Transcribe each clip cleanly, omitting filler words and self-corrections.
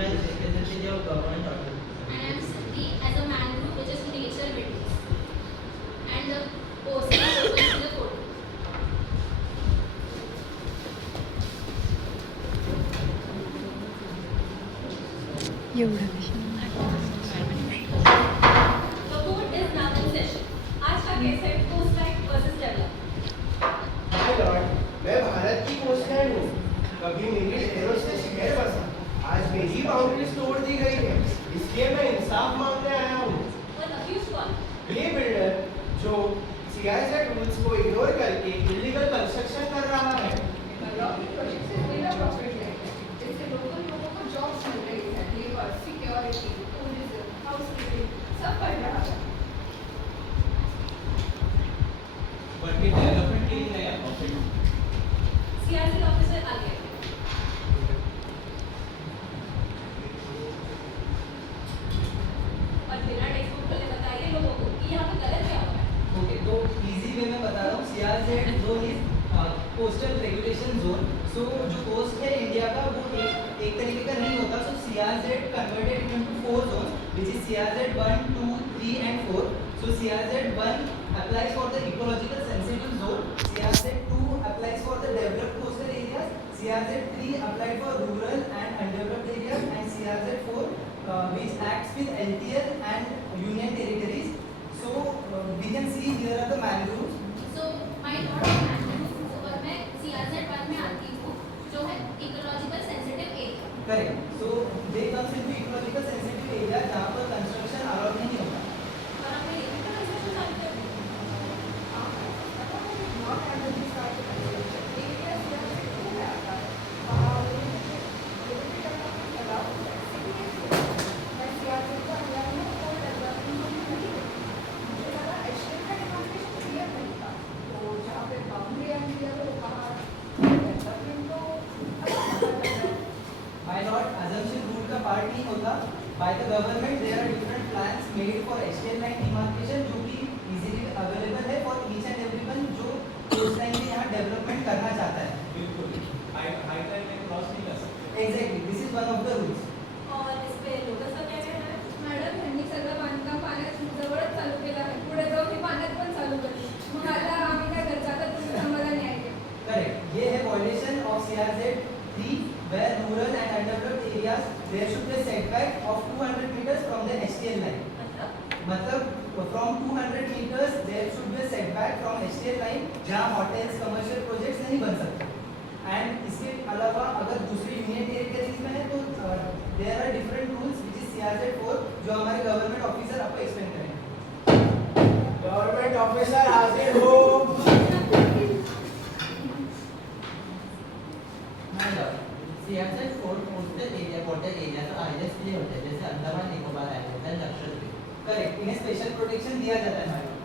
Ishmael, representing your government order. And I am Siddhi as a mangrove which is nature witness. And the poster is open to the photo. एवढं The court is now in session. आज का case है coastline versus develop. My Lord, मैं भारत की coastline हूँ. कभी मेरी शहरों से शहर बसा. आज मेरी बाउंड्रीज तोड़ दी गई है. इसलिए मैं इंसाफ मांगने आया हूँ. But accused कौन? ये बिल्डर जो सीआईजेड रूल्स को इग्नोर करके इलीगल कंस्ट्रक्शन कर रहा है. डेवलपमेंट प्रोजेक्ट से मेरा प्रॉफिट है. इससे लोकल लोगों को जॉब्स मिल रही है, लेबर, सिक्योरिटी, टूरिज्म, हाउसकीपिंग सब बढ़ रहा है. बट ये डेवलपमेंट के लिए नया प्रॉफिट. सीआरसी ऑफिसर आ गए. और बिना टेक्स्ट बुक खोले बताइए लोगों को कि यहाँ पे गलत क्या हो रहा है. ओके, तो इजी वे में बता रहा हूँ. CRZ zone is coastal regulation zone. So जो कोस्ट है इंडिया का वो एक तरीके का नहीं होता. So CRZ converted it into 4 zone which is CRZ 1, 2, 3 and 4. So CRZ 1 applies for the ecological sensitive zone, CRZ 2 applies for the developed coastal areas, CRZ 3 applied for rural and undeveloped areas, and CRZ 4 which acts with LTL and union territories. So we can see here are the mangroves. So my lord mangrove और मैं CRZ 1 में आती हूँ जो है ecological sensitive area. Correct. So they comes into ecological sensitive area जहाँ पर construction allowed नहीं होता. और आप ये भी तो कंस्ट्रक्शन चालू कर रहे हैं. Not under this construction area CRZ two में आता है. वहाँ लिमिटेड डेवलपमेंट अलाउ है. मैं सीआरजेड को अंदर में कोई डेवलपमेंट नहीं है. मुझे लगा एचटीएम का डिमांडेशन क्लियर नहीं था. तो जहाँ पे बाउंड्री एंड क्लियर हो वहाँ डेवलपमेंट तो अच्छा है. My lord, assumption rule का पार्ट नहीं होता. By the government there are different plans made for HTL line demarcation जो कि easily available है for each and everyone जो coastline में यहाँ development करना चाहता है. बिल्कुल. हाई लाइन में क्रॉस नहीं कर सकते. Exactly, this is one of the rules. और इस पे लोकल का क्या कहना है. मॅडम यांनी सगळं बांधकाम पाण्यात जवळच चालू केलं आहे. पुढे जाऊन मी पाण्यात पण चालू करेन. मग आता आम्ही काय करायचं. आता तुम्ही आम्हाला न्याय द्या. Correct. ये है violation of CRZ 3 where rural and undeveloped areas there should be a setback of 200 meters from the HTL line. मतलब from 200 meters there should be a setback from HTL line जहाँ hotels commercial projects नहीं बन सकते. And इसके अलावा अगर दूसरी union territories में है तो there are different rules which is CRZ 4 जो हमारे गवर्नमेंट ऑफिसर आपको एक्सप्लेन करेंगे. गवर्नमेंट ऑफिसर हाजिर हो. CRZ 4 coastal area border area तो आइलैंड्स के लिए होते हैं जैसे अंडमान निकोबार आइलैंड है लक्षद्वीप. करेक्ट, इन्हें स्पेशल प्रोटेक्शन दिया जाता है मैडम.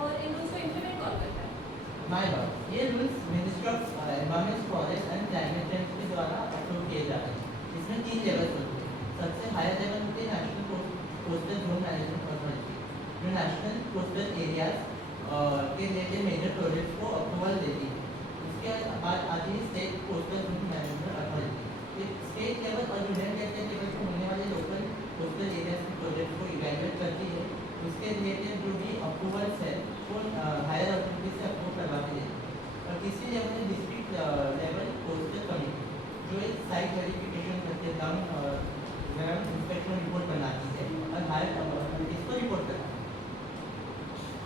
और इन रूल्स को इम्प्लीमेंट कौन करता है. माय लॉर्ड, ये rules ministry of environment forest and climate change के द्वारा अप्रूव किए जाते हैं. इसमें 3 लेवल्स होते हैं. सबसे हायर लेवल होती है national coastal zone management authority जो नेशनल कोस्टल एरियाज के लिए मेजर प्रोजेक्ट्स को अप्रूवल देती है. उसके बाद आती है state coastal zone management authority. State level और यूनियन लेवल पर होने वाले लोकल कोस्टल एरियाज के प्रोजेक्ट को इवैल्यूएट करती है. उसके रिलेटेड जो भी अप्रूवल्स है वो हायर अथॉरिटी से अप्रूव करवाती है. और तीसरी लेवल है डिस्ट्रिक्ट लेवल कोस्टल कमिटी जो एक साइट वेरिफिकेशन करके ग्राउंड इंस्पेक्शन रिपोर्ट बनाती है और हायर अथॉरिटीज को रिपोर्ट करती है.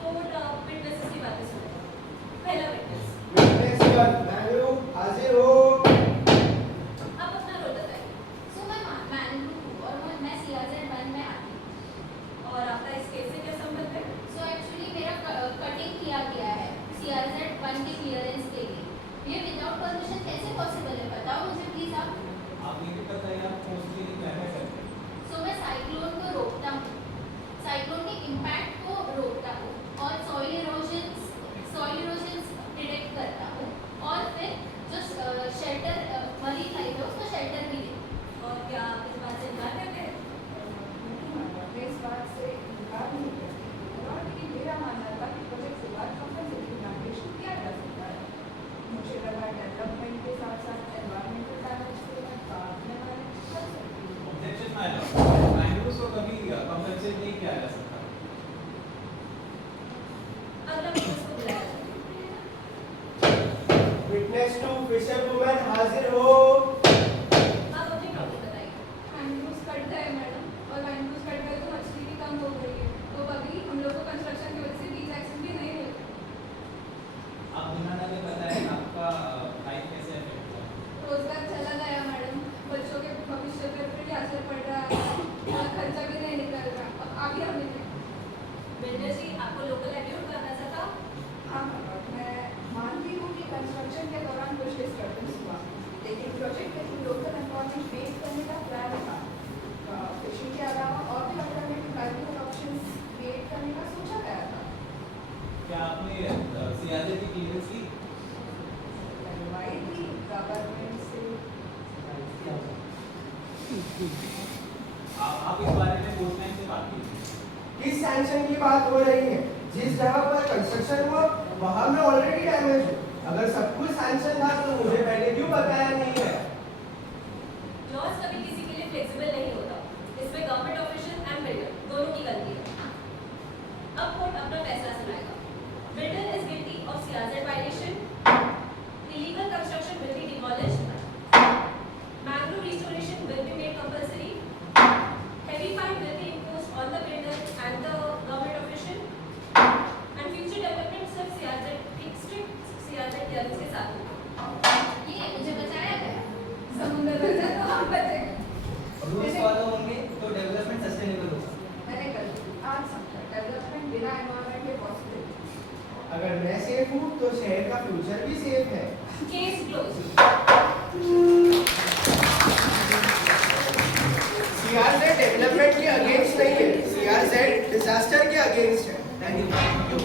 कोर्ट विटनेसेस की बातें सुने. पहला विटनेस. विटनेस मैंग्रोव हाजिर हो. आप अपना रोल बताइए. सो मैं मैंग्रोव हूँ और मैं सीआरजेड 1 में आती हूँ. और आपका इस केस से क्या संबंध है. सो एक्चुअली मेरा कटिंग किया गया है सीआरजेड 1 के क्लियरेंस के लिए. ये विदाउट परमिशन कैसे पॉसिबल है बताओ मुझे प्लीज आप. आप ये भी बताइए आप कोस्ट के लिए क्या क्या करते हैं. सो मैं साइक्लोन को रोकता हूँ. साइक्लोन के इम्पैक्ट को रोकता हूँ और सॉइल इरोजन अलाउड, मैंग्रोव्स को कभी कंपनसेट नहीं किया जा सकता। अगला विटनेस को बुलाया जाए। विटनेस टू फिशर वुमन हाजिर हो। आप अपनी प्रॉब्लम बताइए। मैंग्रोव्स कट गए मैडम, और मैंग्रोव्स कट गए तो मछली भी कम हो गई है, तो अभी हम लोग को कंस्ट्रक्शन की वजह से बीच एक्सेस भी नहीं मिल रहा। आप बिना डरे बताएं आपका लाइफ कैसे अफेक्ट हुआ? रोजगार चला गया मैडम, बच्चों के भविष्य पर भी असर पड़ रहा है, और खर्चा भी नहीं निकल रहा। अब आगे हमें बिल्डर जी, आपको लोकल लाइवलीहुड का अंदाजा था? हाँ मैडम, मैं मानती हूँ कि कंस्ट्रक्शन के दौरान कुछ डिस्टर्बेंस हुआ, लेकिन प्रोजेक्ट में लोकल एम्प्लॉयमेंट बेस करने का प्लान था। फिशिंग के अलावा और भी अल्टरनेटिव लाइवलीहुड ऑप्शंस क्रिएट करने का सोचा गया था। क्या आपने सीआरजेड की क्लियरेंस ली? करवाई थी गवर्नमेंट से। आप इस बारे में पोस्टमैन से बात कीजिए। किस सैंक्शन की बात हो रही है? जिस जगह पर कंस्ट्रक्शन हुआ वहां में ऑलरेडी डैमेज है। अगर सब कुछ सैंक्शन था तो मुझे पहले क्यों बताया नहीं है? लॉज कभी किसी के लिए फ्लेक्सिबल नहीं होता। इसमें गवर्नमेंट ऑफिशियल एंड बिल्डर दोनों की गलती है। अब कोर्ट अपना फैसला सुनाएगा। Builder is guilty of CRZ violation. Illegal construction will be demolished. Mangrove restoration will be made compulsory. Heavy fine will be imposed on the builder and the government official. And future development सिर्फ CRZ की strict CRZ clearance के साथ होगा। ये मुझे बचाया गया। समुद्र में जाए तो हम बचेंगे। रूल्स फॉलो होंगे तो डेवलपमेंट सस्टेनेबल होगा। मैंने कल आज समझा डेवलपमेंट बिना एनवायरनमेंट के पॉसिबल। अगर मैं सेफ हूँ तो शहर का फ्यूचर भी सेफ है। Case close. सीआरजेड डेवलपमेंट के अगेंस्ट नहीं है, सीआरजेड डिजास्टर के अगेंस्ट है। Thank you.